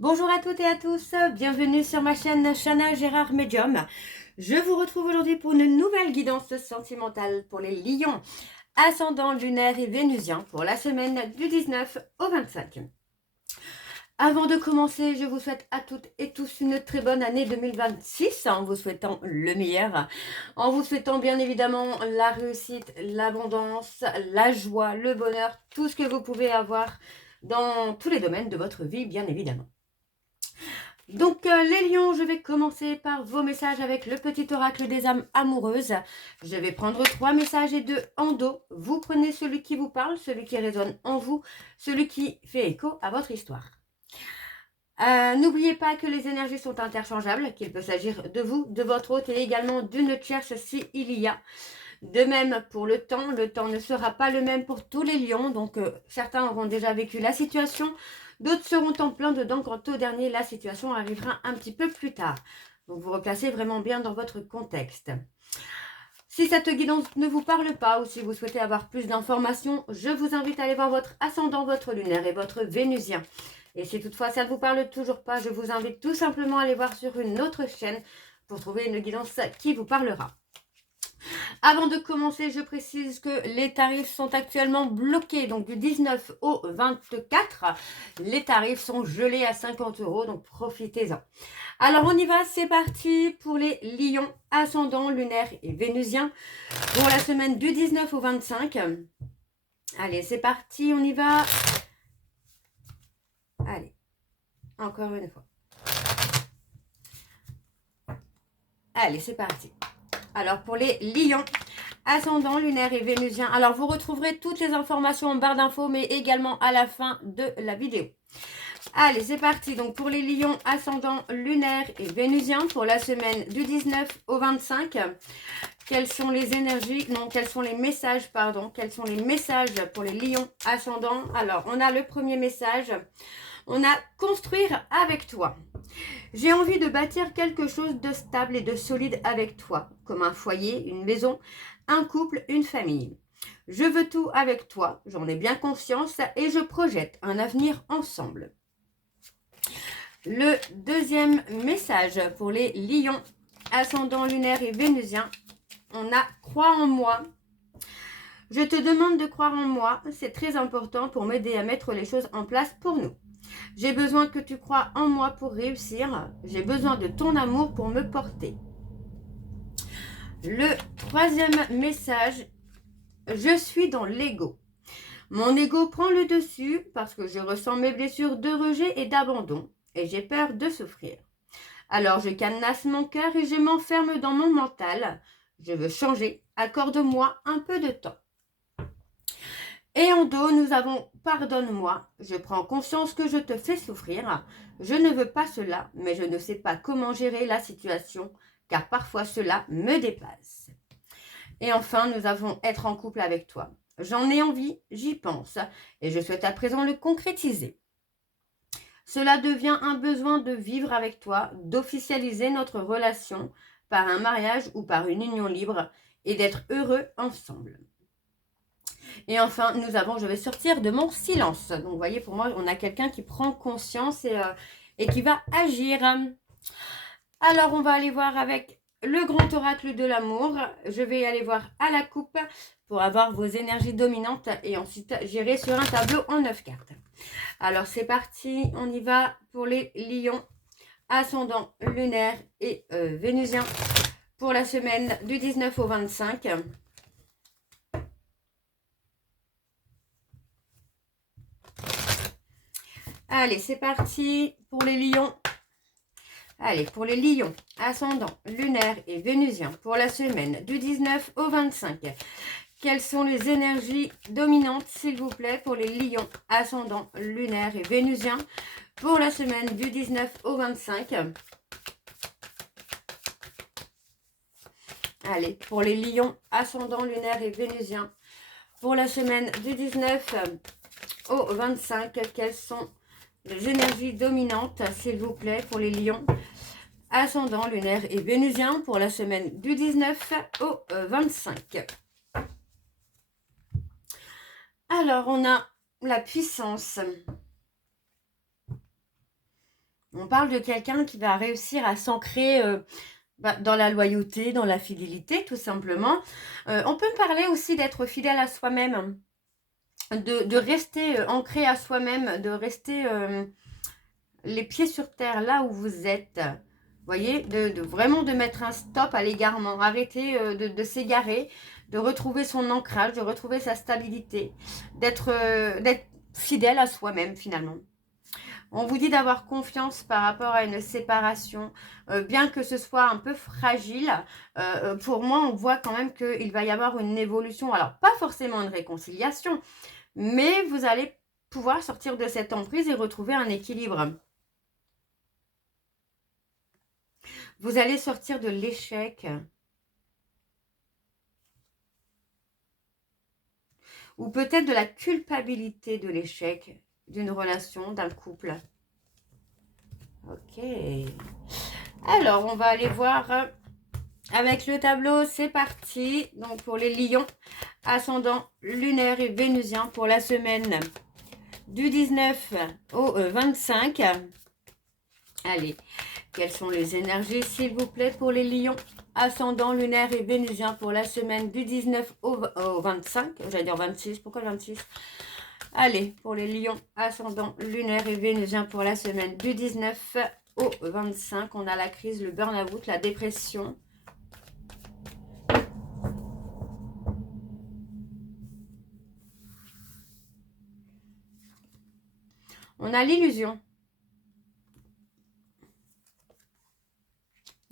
Bonjour à toutes et à tous, bienvenue sur ma chaîne Chana Gérard Medium. Je vous retrouve aujourd'hui pour une nouvelle guidance sentimentale pour les lions, ascendant lunaire et vénusien pour la semaine du 19 au 25. Avant de commencer, je vous souhaite à toutes et tous une très bonne année 2026 en vous souhaitant le meilleur, en vous souhaitant bien évidemment la réussite, l'abondance, la joie, le bonheur, tout ce que vous pouvez avoir dans tous les domaines de votre vie, bien évidemment. Donc les lions, je vais commencer par vos messages avec le petit oracle des âmes amoureuses. Je vais prendre 3 messages et 2 en dos. Vous prenez celui qui vous parle, celui qui résonne en vous, celui qui fait écho à votre histoire. N'oubliez pas que les énergies sont interchangeables, qu'il peut s'agir de vous, de votre hôte et également d'une tierce s'il y a. De même pour le temps ne sera pas le même pour tous les lions, donc certains auront déjà vécu la situation, d'autres seront en plein dedans quand au dernier la situation arrivera un petit peu plus tard. Donc vous replacez vraiment bien dans votre contexte. Si cette guidance ne vous parle pas ou si vous souhaitez avoir plus d'informations, je vous invite à aller voir votre ascendant, votre lunaire et votre vénusien. Et si toutefois ça ne vous parle toujours pas, je vous invite tout simplement à aller voir sur une autre chaîne pour trouver une guidance qui vous parlera. Avant de commencer, je précise que les tarifs sont actuellement bloqués, donc du 19 au 24. Les tarifs sont gelés à 50 €, donc profitez-en. Alors on y va, c'est parti pour les lions, ascendants, lunaires et vénusiens pour la semaine du 19 au 25. Allez, c'est parti, on y va. Allez, encore une fois. Allez, c'est parti. Alors pour les lions, ascendant, lunaire et vénusien. Alors vous retrouverez toutes les informations en barre d'infos, mais également à la fin de la vidéo. Allez, c'est parti. Donc pour les lions, ascendant, lunaire et vénusien pour la semaine du 19 au 25. Quelles sont les énergies, non, quels sont les messages, pardon, quels sont les messages pour les lions ascendants? Alors, on a le premier message. On a construire avec toi. J'ai envie de bâtir quelque chose de stable et de solide avec toi, comme un foyer, une maison, un couple, une famille. Je veux tout avec toi, j'en ai bien conscience et je projette un avenir ensemble. Le deuxième message pour les lions, ascendant lunaire et vénusien, on a crois en moi. Je te demande de croire en moi, c'est très important pour m'aider à mettre les choses en place pour nous. J'ai besoin que tu crois en moi pour réussir. J'ai besoin de ton amour pour me porter. Le troisième message, je suis dans l'ego. Mon ego prend le dessus parce que je ressens mes blessures de rejet et d'abandon et j'ai peur de souffrir. Alors je cadenasse mon cœur et je m'enferme dans mon mental. Je veux changer, accorde-moi un peu de temps. Et en dos, nous avons pardonne-moi, je prends conscience que je te fais souffrir, je ne veux pas cela, mais je ne sais pas comment gérer la situation, car parfois cela me dépasse. Et enfin, nous avons être en couple avec toi. J'en ai envie, j'y pense, et je souhaite à présent le concrétiser. Cela devient un besoin de vivre avec toi, d'officialiser notre relation par un mariage ou par une union libre, et d'être heureux ensemble. Et enfin, nous avons, je vais sortir de mon silence. Donc, vous voyez, pour moi, on a quelqu'un qui prend conscience et qui va agir. Alors, on va aller voir avec le grand oracle de l'amour. Je vais aller voir à la coupe pour avoir vos énergies dominantes et ensuite gérer sur un tableau en 9 cartes. Alors, c'est parti. On y va pour les lions, ascendant, lunaire et vénusien pour la semaine du 19 au 25. Allez, c'est parti pour les lions. Allez, pour les lions, ascendant, lunaire et vénusien, pour la semaine du 19 au 25. Quelles sont les énergies dominantes, s'il vous plaît, pour les lions, ascendant, lunaire et vénusien, pour la semaine du 19 au 25. Allez, pour les lions, ascendant, lunaire et vénusien, pour la semaine du 19 au 25, quelles sont les énergies dominantes, s'il vous plaît, pour les lions, ascendant, lunaire et vénusien pour la semaine du 19 au 25. Alors, on a la puissance. On parle de quelqu'un qui va réussir à s'ancrer dans la loyauté, dans la fidélité, tout simplement. On peut parler aussi d'être fidèle à soi-même, de rester ancré à soi-même, de rester les pieds sur terre là où vous êtes. Vous voyez, vraiment de mettre un stop à l'égarement, arrêter de s'égarer, de retrouver son ancrage, de retrouver sa stabilité, d'être fidèle à soi-même finalement. On vous dit d'avoir confiance par rapport à une séparation, bien que ce soit un peu fragile. Pour moi, on voit quand même qu'il va y avoir une évolution. Alors, pas forcément une réconciliation, mais vous allez pouvoir sortir de cette emprise et retrouver un équilibre. Vous allez sortir de l'échec. Ou peut-être de la culpabilité de l'échec d'une relation, d'un couple. Ok. Alors, on va aller voir avec le tableau. C'est parti. Donc, pour les lions, ascendant lunaire et vénusien pour la semaine du 19 au 25. Allez, quelles sont les énergies, s'il vous plaît, pour les lions, ascendant lunaire et vénusien pour la semaine du 19 au 25. J'allais dire 26. Pourquoi 26? Allez, pour les lions, ascendant lunaire et vénusien pour la semaine du 19 au 25. On a la crise, le burn-out, la dépression. On a l'illusion.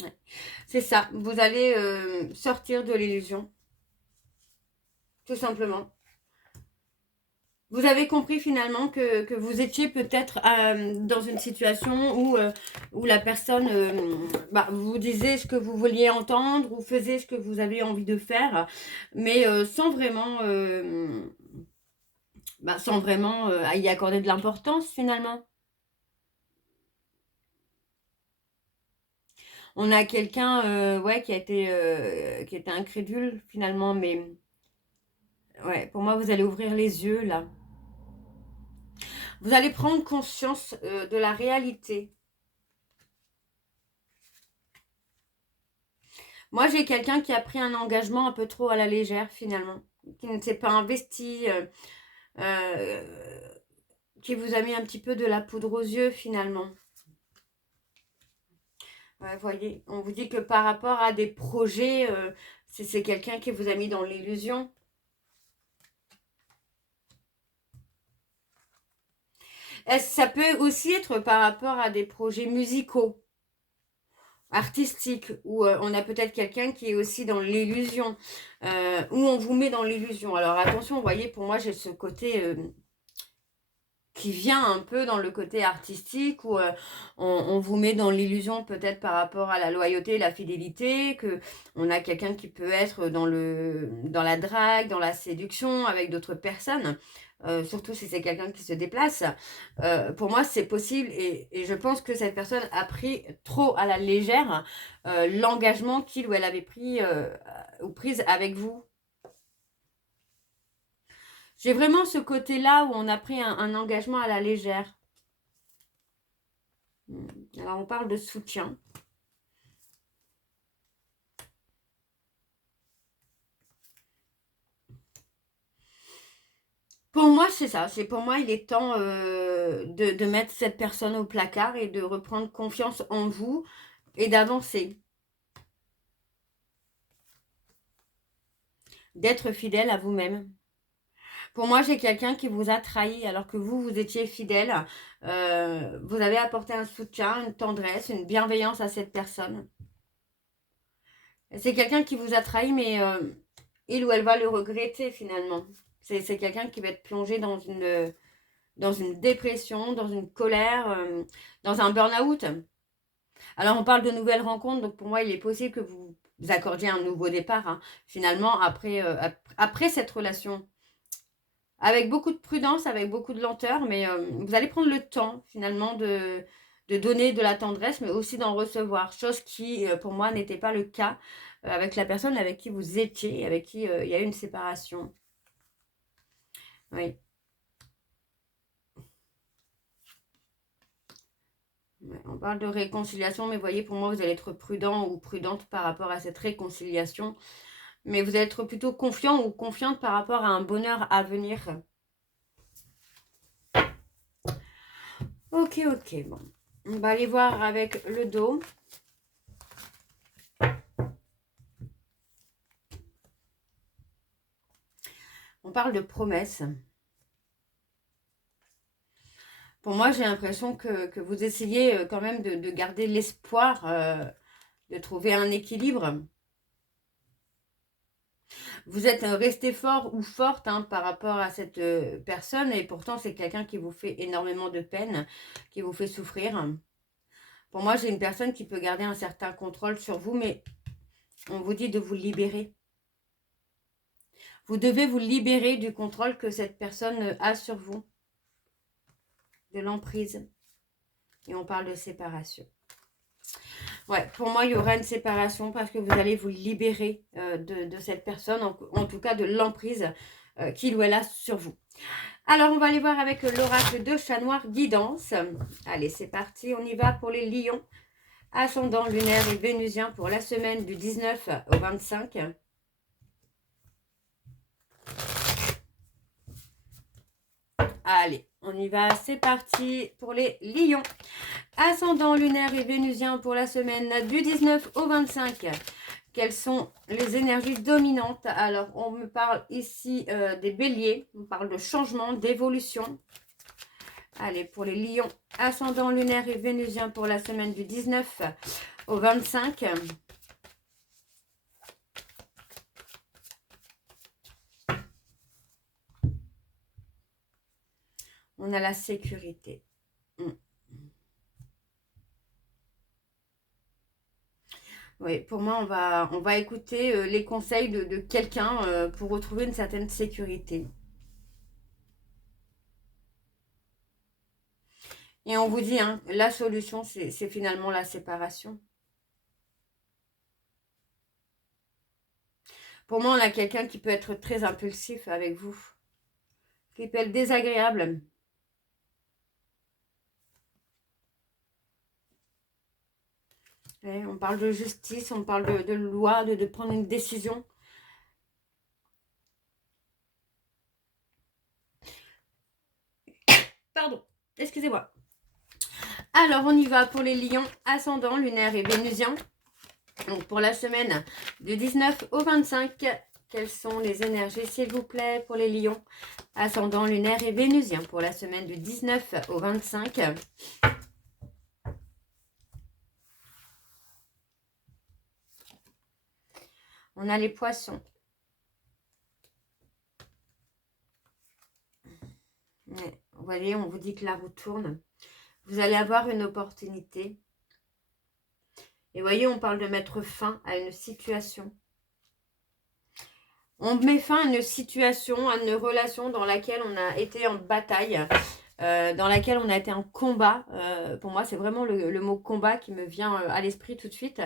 Ouais. C'est ça, vous allez sortir de l'illusion. Tout simplement. Vous avez compris finalement que vous étiez peut-être dans une situation où la personne vous disait ce que vous vouliez entendre ou faisait ce que vous avez envie de faire, mais sans vraiment, à y accorder de l'importance finalement. On a quelqu'un qui a été qui était incrédule finalement, mais ouais, pour moi vous allez ouvrir les yeux là. Vous allez prendre conscience de la réalité. Moi, j'ai quelqu'un qui a pris un engagement un peu trop à la légère, finalement. Qui ne s'est pas investi, euh, qui vous a mis un petit peu de la poudre aux yeux, finalement. Ouais, voyez, on vous dit que par rapport à des projets, c'est quelqu'un qui vous a mis dans l'illusion. Ça peut aussi être par rapport à des projets musicaux, artistique, où on a peut-être quelqu'un qui est aussi dans l'illusion, où on vous met dans l'illusion. Alors attention, vous voyez, pour moi, j'ai ce côté qui vient un peu dans le côté artistique, où on vous met dans l'illusion peut-être par rapport à la loyauté, la fidélité, que on a quelqu'un qui peut être dans la drague, dans la séduction avec d'autres personnes. Surtout si c'est quelqu'un qui se déplace. Pour moi, c'est possible et je pense que cette personne a pris trop à la légère l'engagement qu'il ou elle avait pris ou prise avec vous. J'ai vraiment ce côté-là où on a pris un engagement à la légère. Alors, on parle de soutien. Pour moi, c'est ça. Pour moi, il est temps de mettre cette personne au placard et de reprendre confiance en vous et d'avancer. D'être fidèle à vous-même. Pour moi, j'ai quelqu'un qui vous a trahi alors que vous étiez fidèle. Vous avez apporté un soutien, une tendresse, une bienveillance à cette personne. C'est quelqu'un qui vous a trahi, mais il ou elle va le regretter finalement. C'est quelqu'un qui va être plongé dans une dépression, dans une colère, dans un burn-out. Alors, on parle de nouvelles rencontres, donc pour moi, il est possible que vous accordiez un nouveau départ, hein, finalement, après cette relation. Avec beaucoup de prudence, avec beaucoup de lenteur, mais vous allez prendre le temps, finalement, de donner de la tendresse, mais aussi d'en recevoir. Chose qui, pour moi, n'était pas le cas avec la personne avec qui vous étiez, avec qui il y a eu une séparation. Oui. Ouais, on parle de réconciliation, mais voyez, pour moi, vous allez être prudent ou prudente par rapport à cette réconciliation. Mais vous allez être plutôt confiant ou confiante par rapport à un bonheur à venir. Ok, ok, bon. On va aller voir avec le dos. On parle de promesses. Pour moi, j'ai l'impression que vous essayez quand même de garder l'espoir, de trouver un équilibre. Vous êtes resté fort ou forte hein, par rapport à cette personne et pourtant, c'est quelqu'un qui vous fait énormément de peine, qui vous fait souffrir. Pour moi, j'ai une personne qui peut garder un certain contrôle sur vous, mais on vous dit de vous libérer. Vous devez vous libérer du contrôle que cette personne a sur vous, de l'emprise. Et on parle de séparation. Ouais, pour moi, il y aura une séparation parce que vous allez vous libérer de cette personne, en tout cas de l'emprise qu'il ou elle a sur vous. Alors, on va aller voir avec l'oracle de Chat Noir Guidance. Allez, c'est parti, on y va pour les lions. Ascendant lunaire et vénusien pour la semaine du 19 au 25. Allez, on y va, c'est parti pour les lions. Ascendant lunaire et vénusien pour la semaine du 19 au 25. Quelles sont les énergies dominantes? Alors, on me parle ici des béliers. On parle de changement, d'évolution. Allez, pour les lions, ascendant lunaire et vénusien pour la semaine du 19 au 25. On a la sécurité. Oui, pour moi, on va écouter les conseils de quelqu'un pour retrouver une certaine sécurité. Et on vous dit, hein, la solution, c'est finalement la séparation. Pour moi, on a quelqu'un qui peut être très impulsif avec vous, qui peut être désagréable. Ouais, on parle de justice, on parle de loi, de prendre une décision. Pardon, excusez-moi. Alors, on y va pour les lions, ascendant, lunaire et vénusien. Donc, pour la semaine du 19 au 25, quelles sont les énergies, s'il vous plaît, pour les lions, ascendant, lunaire et vénusien, pour la semaine du 19 au 25. On a les poissons. Ouais, vous voyez, on vous dit que la roue tourne. Vous allez avoir une opportunité. Et vous voyez, on parle de mettre fin à une situation. On met fin à une situation, à une relation dans laquelle on a été en bataille, dans laquelle on a été en combat. Pour moi, c'est vraiment le mot combat qui me vient à l'esprit tout de suite.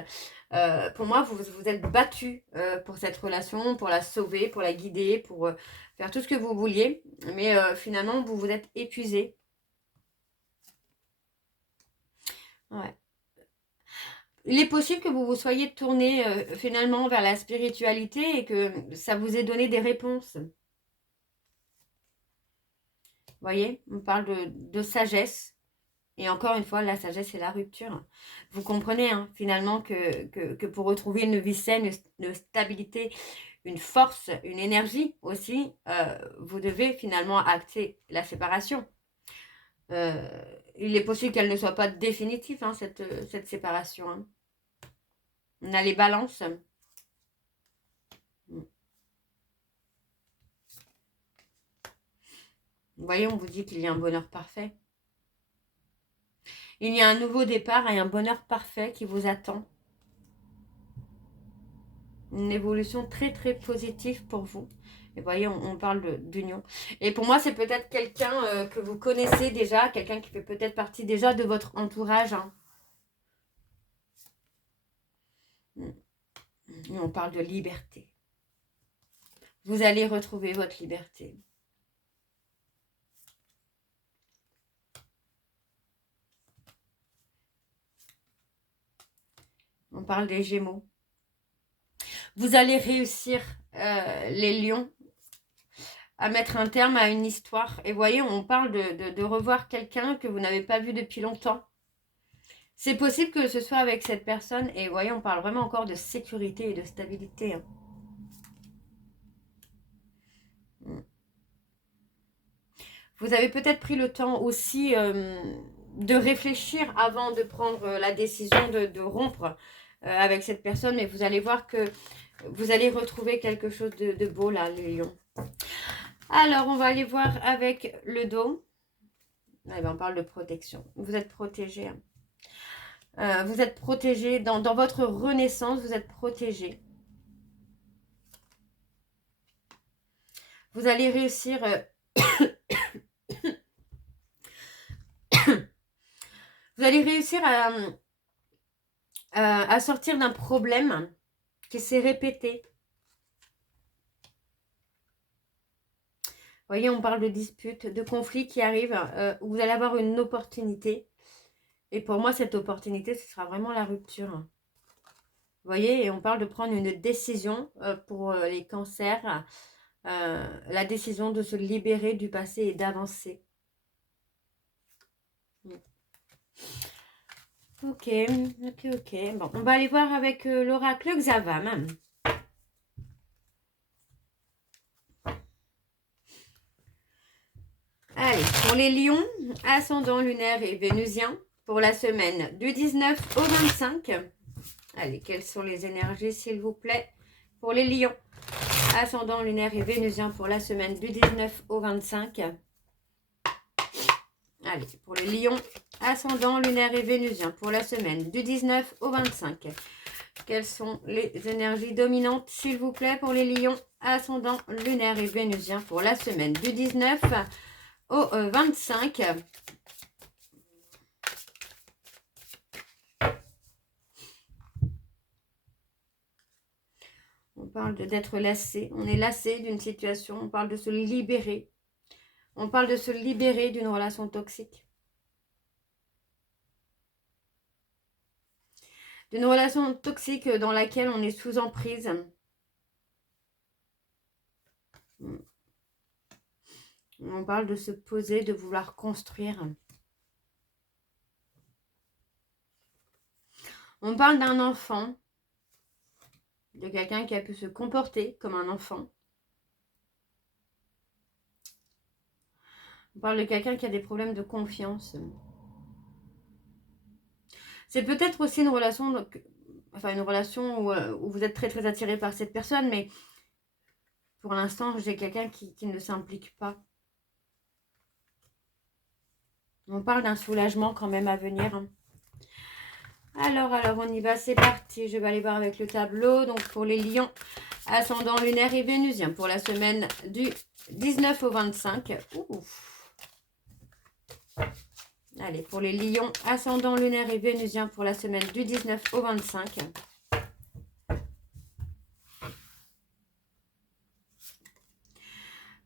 Pour moi, vous vous êtes battu pour cette relation, pour la sauver, pour la guider, pour faire tout ce que vous vouliez. Mais finalement, vous vous êtes épuisé. Ouais. Il est possible que vous vous soyez tourné finalement vers la spiritualité et que ça vous ait donné des réponses. Vous voyez, on parle de sagesse. Et encore une fois, la sagesse, c'est la rupture. Vous comprenez hein, finalement que pour retrouver une vie saine, une stabilité, une force, une énergie aussi, vous devez finalement acter la séparation. Il est possible qu'elle ne soit pas définitive, hein, cette séparation. Hein. On a les balances. Vous voyez, on vous dit qu'il y a un bonheur parfait. Il y a un nouveau départ et un bonheur parfait qui vous attend. Une évolution très très positive pour vous. Et vous voyez, on parle d'union. Et pour moi, c'est peut-être quelqu'un que vous connaissez déjà, quelqu'un qui fait peut-être partie déjà de votre entourage. Hein. Et on parle de liberté. Vous allez retrouver votre liberté. On parle des Gémeaux. Vous allez réussir, les lions, à mettre un terme à une histoire. Et voyez, on parle de revoir quelqu'un que vous n'avez pas vu depuis longtemps. C'est possible que ce soit avec cette personne. Et voyez, on parle vraiment encore de sécurité et de stabilité. Hein. Vous avez peut-être pris le temps aussi de réfléchir avant de prendre la décision de rompre avec cette personne. Mais vous allez voir que vous allez retrouver quelque chose de beau là, les lions. Alors, on va aller voir avec le dos. Eh ben, on parle de protection. Vous êtes protégé. Hein. Vous êtes protégé. Dans votre renaissance, vous êtes protégé. Vous allez réussir... vous allez réussir à sortir d'un problème qui s'est répété. Vous voyez, on parle de disputes, de conflits qui arrivent, où vous allez avoir une opportunité. Et pour moi, cette opportunité, ce sera vraiment la rupture. Vous voyez, et on parle de prendre une décision pour les cancers, la décision de se libérer du passé et d'avancer. Ok. Bon, on va aller voir avec l'oracle Xavam. Allez, pour les lions, ascendant lunaire et vénusien, pour la semaine du 19 au 25. Allez, quelles sont les énergies, s'il vous plaît, pour les lions, ascendant lunaire et vénusien, pour la semaine du 19 au 25. Allez, pour les lions, ascendant lunaire et vénusien, pour la semaine du 19 au 25. Quelles sont les énergies dominantes, s'il vous plaît, pour les lions, ascendant lunaire et vénusien, pour la semaine du 19 au 25. On parle d'être lassé. On est lassé d'une situation. On parle de se libérer. On parle de se libérer d'une relation toxique. D'une relation toxique dans laquelle on est sous emprise. On parle de se poser, de vouloir construire. On parle d'un enfant, de quelqu'un qui a pu se comporter comme un enfant. On parle de quelqu'un qui a des problèmes de confiance. C'est peut-être aussi une relation, où vous êtes très très attiré par cette personne, mais pour l'instant, j'ai quelqu'un qui ne s'implique pas. On parle d'un soulagement quand même à venir. Alors, on y va, c'est parti. Je vais aller voir avec le tableau. Donc, pour les lions, ascendant lunaire et vénusien, pour la semaine du 19 au 25. Ouf. Allez, pour les lions, ascendant lunaire et vénusien, pour la semaine du 19 au 25.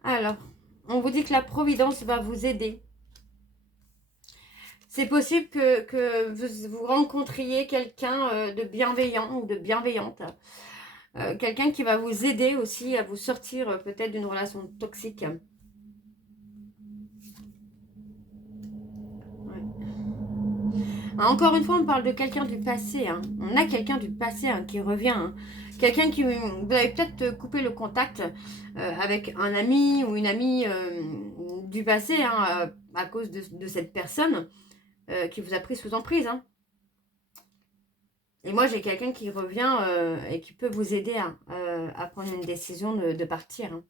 Alors, on vous dit que la providence va vous aider. C'est possible que vous rencontriez quelqu'un de bienveillant ou de bienveillante. Quelqu'un qui va vous aider aussi à vous sortir peut-être d'une relation toxique. Ouais. Encore une fois, on parle de quelqu'un du passé. Hein. On a quelqu'un du passé qui revient. Hein. Quelqu'un qui... Vous avez peut-être coupé le contact avec un ami ou une amie du passé à cause de cette personne qui vous a pris sous emprise. Hein. Et moi, j'ai quelqu'un qui revient et qui peut vous aider à prendre une décision de partir. Hein.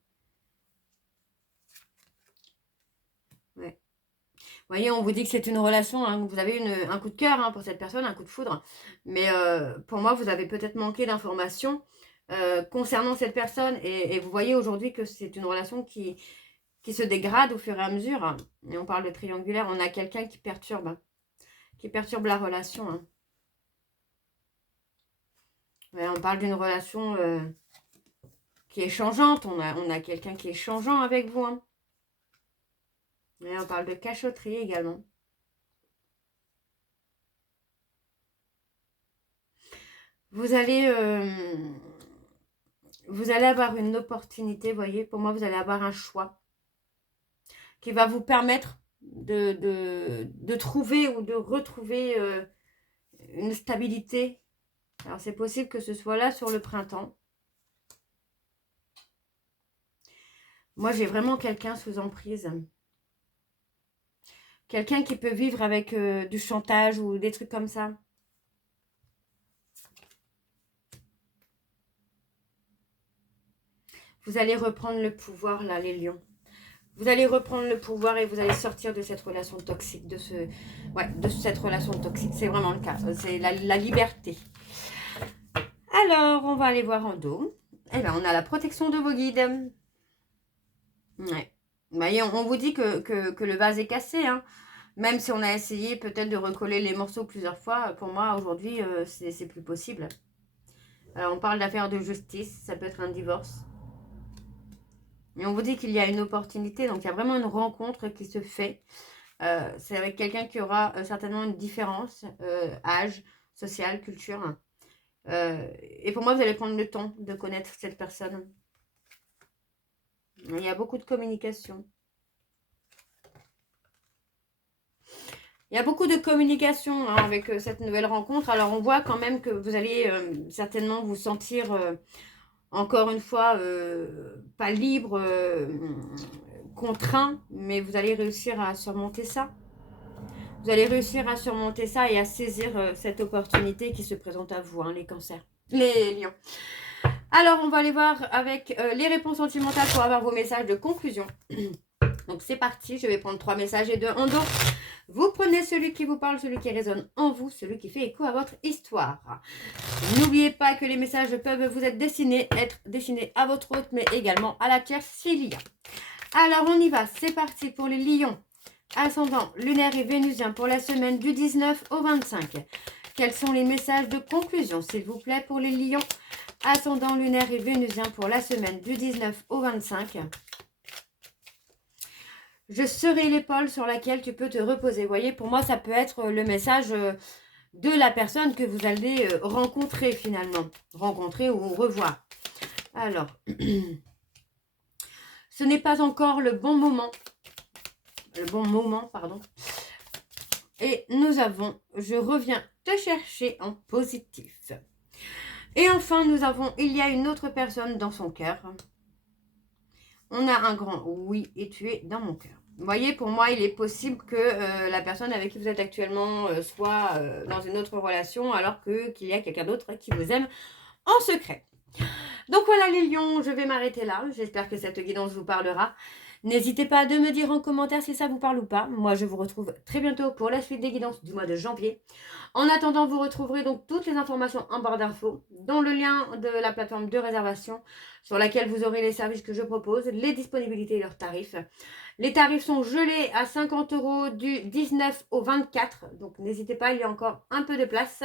Ouais. Vous voyez, on vous dit que c'est une relation, hein, vous avez un coup de cœur pour cette personne, un coup de foudre. Mais pour moi, vous avez peut-être manqué d'informations concernant cette personne. Et vous voyez aujourd'hui que c'est une relation qui se dégrade au fur et à mesure. Hein. Et on parle de triangulaire, on a quelqu'un qui perturbe la relation. Hein. Ouais, on parle d'une relation qui est changeante. On a quelqu'un qui est changeant avec vous. Hein. Et on parle de cachotterie également. Vous allez avoir une opportunité, vous voyez. Pour moi, vous allez avoir un choix qui va vous permettre de trouver ou de retrouver une stabilité. Alors, c'est possible que ce soit là sur le printemps. Moi, j'ai vraiment quelqu'un sous emprise. Quelqu'un qui peut vivre avec du chantage ou des trucs comme ça. Vous allez reprendre le pouvoir, là, les lions. Vous allez reprendre le pouvoir et vous allez sortir de cette relation toxique, de cette relation toxique. C'est vraiment le cas. C'est la liberté. Alors, on va aller voir en dos. Eh bien, on a la protection de vos guides. Ouais. Vous voyez, on vous dit que le vase est cassé, hein. Même si on a essayé peut-être de recoller les morceaux plusieurs fois, pour moi, aujourd'hui, c'est plus possible. Alors, on parle d'affaires de justice, ça peut être un divorce. Et on vous dit qu'il y a une opportunité, donc il y a vraiment une rencontre qui se fait. C'est avec quelqu'un qui aura certainement une différence, âge, social, culture. Et pour moi, vous allez prendre le temps de connaître cette personne. Il y a beaucoup de communication. Il y a beaucoup de communication hein, avec cette nouvelle rencontre. Alors, on voit quand même que vous allez certainement vous sentir, encore une fois, pas libre, contraint, mais vous allez réussir à surmonter ça. Vous allez réussir à surmonter ça et à saisir cette opportunité qui se présente à vous, hein, les cancers, les lions. Alors, on va aller voir avec les réponses sentimentales pour avoir vos messages de conclusion. Donc, c'est parti. Je vais prendre 3 messages et 2 en dos. Vous prenez celui qui vous parle, celui qui résonne en vous, celui qui fait écho à votre histoire. N'oubliez pas que les messages peuvent vous être destinés à votre hôte, mais également à la tierce s'il y a. Alors, on y va. C'est parti pour les lions. Ascendant lunaire et vénusien pour la semaine du 19 au 25. Quels sont les messages de conclusion, s'il vous plaît, pour les lions? Ascendant lunaire et vénusien pour la semaine du 19 au 25. Je serai l'épaule sur laquelle tu peux te reposer. Vous voyez, pour moi, ça peut être le message de la personne que vous allez rencontrer finalement. Rencontrer ou revoir. Alors, ce n'est pas encore le bon moment. Le bon moment, pardon. Et nous avons, je reviens te chercher en positif. Et enfin, nous avons, il y a une autre personne dans son cœur. On a un grand oui et tu es dans mon cœur. Vous voyez, pour moi, il est possible que la personne avec qui vous êtes actuellement soit dans une autre relation alors qu'il y a quelqu'un d'autre qui vous aime en secret. Donc voilà les lions, je vais m'arrêter là. J'espère que cette guidance vous parlera. N'hésitez pas à me dire en commentaire si ça vous parle ou pas. Moi, je vous retrouve très bientôt pour la suite des guidances du mois de janvier. En attendant, vous retrouverez donc toutes les informations en barre d'infos, dont le lien de la plateforme de réservation sur laquelle vous aurez les services que je propose, les disponibilités et leurs tarifs. Les tarifs sont gelés à 50 € du 19 au 24. Donc, n'hésitez pas, il y a encore un peu de place.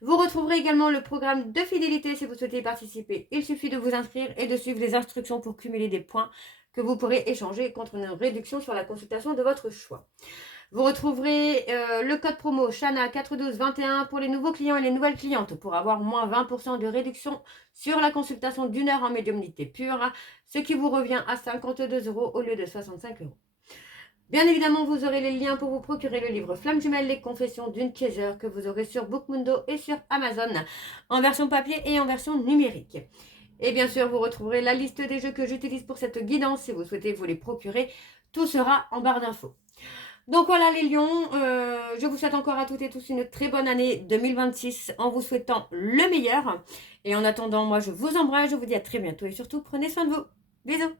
Vous retrouverez également le programme de fidélité si vous souhaitez y participer. Il suffit de vous inscrire et de suivre les instructions pour cumuler des points que vous pourrez échanger contre une réduction sur la consultation de votre choix. Vous retrouverez le code promo Shana41221 pour les nouveaux clients et les nouvelles clientes pour avoir moins 20% de réduction sur la consultation d'1 heure en médiumnité pure, ce qui vous revient à 52 € au lieu de 65 €. Bien évidemment, vous aurez les liens pour vous procurer le livre Flamme Jumelle, les confessions d'une chaser que vous aurez sur Bookmundo et sur Amazon en version papier et en version numérique. Et bien sûr, vous retrouverez la liste des jeux que j'utilise pour cette guidance si vous souhaitez vous les procurer. Tout sera en barre d'infos. Donc voilà les lions, je vous souhaite encore à toutes et tous une très bonne année 2026 en vous souhaitant le meilleur. Et en attendant, moi je vous embrasse, je vous dis à très bientôt et surtout prenez soin de vous. Bisous.